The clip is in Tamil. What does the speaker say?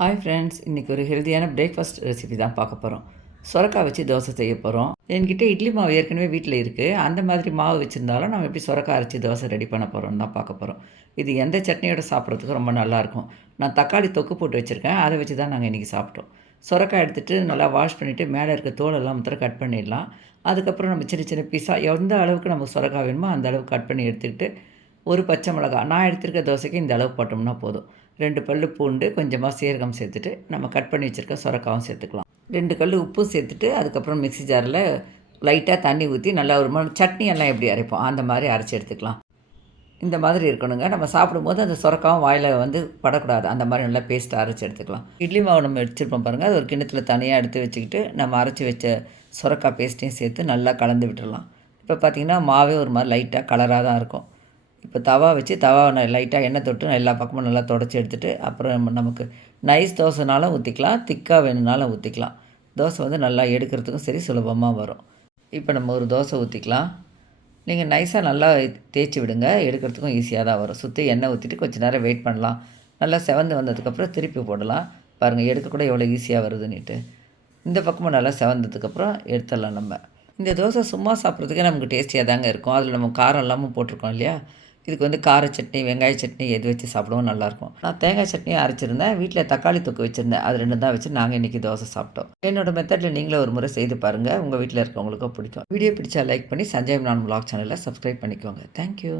ஹாய் ஃப்ரெண்ட்ஸ், இன்றைக்கி ஒரு ஹெல்த்தியான பிரேக்ஃபாஸ்ட் ரெசிபி தான் பார்க்க போகிறோம். சுரக்காய் வச்சு தோசை செய்ய போகிறோம். என்கிட்ட இட்லி மாவு ஏற்கனவே வீட்டில் இருக்குது. அந்த மாதிரி மாவு வச்சுருந்தாலும் நம்ம எப்படி சுரக்காய் அரைச்சி தோசை ரெடி பண்ண போகிறோம்னு தான் பார்க்க போகிறோம். இது எந்த சட்னியோட சாப்பிட்றதுக்கு ரொம்ப நல்லாயிருக்கும். நான் தக்காளி தொக்கு போட்டு வச்சுருக்கேன். அதை வச்சு தான் நாங்கள் இன்றைக்கி சாப்பிட்டோம். சுரக்காய் எடுத்துகிட்டு நல்லா வாஷ் பண்ணிவிட்டு மேலே இருக்க தோலெல்லாம் மாத்திரம் கட் பண்ணிடலாம். அதுக்கப்புறம் நம்ம சின்ன சின்ன பீஸாக எந்த அளவுக்கு நமக்கு சுரக்காய் வேணுமோ அந்த அளவுக்கு கட் பண்ணி எடுத்துக்கிட்டு ஒரு பச்சை மிளகா, நான் எடுத்துருக்க தோசைக்கு இந்த அளவு போட்டோம்னா போதும். 2 பல் பூண்டு, கொஞ்சமாக சீரகம் சேர்த்துட்டு நம்ம கட் பண்ணி வச்சுருக்க சுரக்காவும் சேர்த்துக்கலாம். 2 கல் உப்பும் சேர்த்துட்டு அதுக்கப்புறம் மிக்ஸி ஜாரில் லைட்டாக தண்ணி ஊற்றி நல்லா ஒரு சட்னி எல்லாம் எப்படி அரைப்போம் அந்த மாதிரி அரைச்சி எடுத்துக்கலாம். இந்த மாதிரி இருக்கணுங்க. நம்ம சாப்பிடும்போது அந்த சுரக்காவும் வாயில் படக்கூடாது. அந்த மாதிரி நல்லா பேஸ்ட்டாக அரைச்சி எடுத்துக்கலாம். இட்லி மாவு நம்ம வச்சுருப்போம் பாருங்கள், அது ஒரு கிண்ணத்தில் தனியாக எடுத்து வச்சுக்கிட்டு நம்ம அரைச்சி வச்ச சுரக்காய் பேஸ்ட்டையும் சேர்த்து நல்லா கலந்து விட்டுடலாம். இப்போ பார்த்திங்கன்னா மாவே ஒரு மாதிரி லைட்டாக கலராக தான் இருக்கும். இப்போ தவா வச்சு தவாவை லைட்டாக எண்ணெய் தொட்டு எல்லா பக்கமும் நல்லா தொடச்சி எடுத்துகிட்டு அப்புறம் நமக்கு நைஸ் தோசைனாலும் ஊற்றிக்கலாம், திக்காக வேணும்னாலும் ஊற்றிக்கலாம். தோசை நல்லா எடுக்கிறதுக்கும் சரி சுலபமாக வரும். இப்போ நம்ம ஒரு தோசை ஊற்றிக்கலாம். நீங்கள் நைஸாக நல்லா தேய்ச்சி விடுங்க, எடுக்கிறதுக்கும் ஈஸியாக தான் வரும். சுற்றி எண்ணெய் ஊற்றிட்டு கொஞ்சம் நேரம் வெயிட் பண்ணலாம். நல்லா செவந்து வந்ததுக்கப்புறம் திருப்பி போடலாம். பாருங்கள், எடுக்கக்கூட எவ்வளோ ஈஸியாக வருதுன்னுட்டு. இந்த பக்கமும் நல்லா செவந்ததுக்கப்புறம் எடுத்துடலாம். நம்ம இந்த தோசை சும்மா சாப்பிட்றதுக்கே நமக்கு டேஸ்டியாக தாங்க இருக்கும். அதில் நம்ம காரம் இல்லாமல் போட்டிருக்கோம் இல்லையா. இதுக்கு கார சட்னி, வெங்காய சட்னி எது வச்சு சாப்பிடவும் நல்லாயிருக்கும். நான் தேங்காய் சட்னியும் அரைச்சிருந்தேன். வீட்டில் தக்காளி தொக்கு வச்சுருந்தேன். அது 2 தான் வச்சு நாங்கள் இன்றைக்கி தோசை சாப்பிட்டோம். என்னோடய மெத்தடில் நீங்களும் ஒரு முறை செய்து பாருங்கள். உங்கள் வீட்டில் இருக்கவங்களுக்கும் பிடிக்கும். வீடியோ பிடிச்சா லைக் பண்ணி சஞ்சய் நான் வ்ளாக் சேனலை சப்ஸ்கிரைப் பண்ணிக்கோங்க. தேங்க்யூ.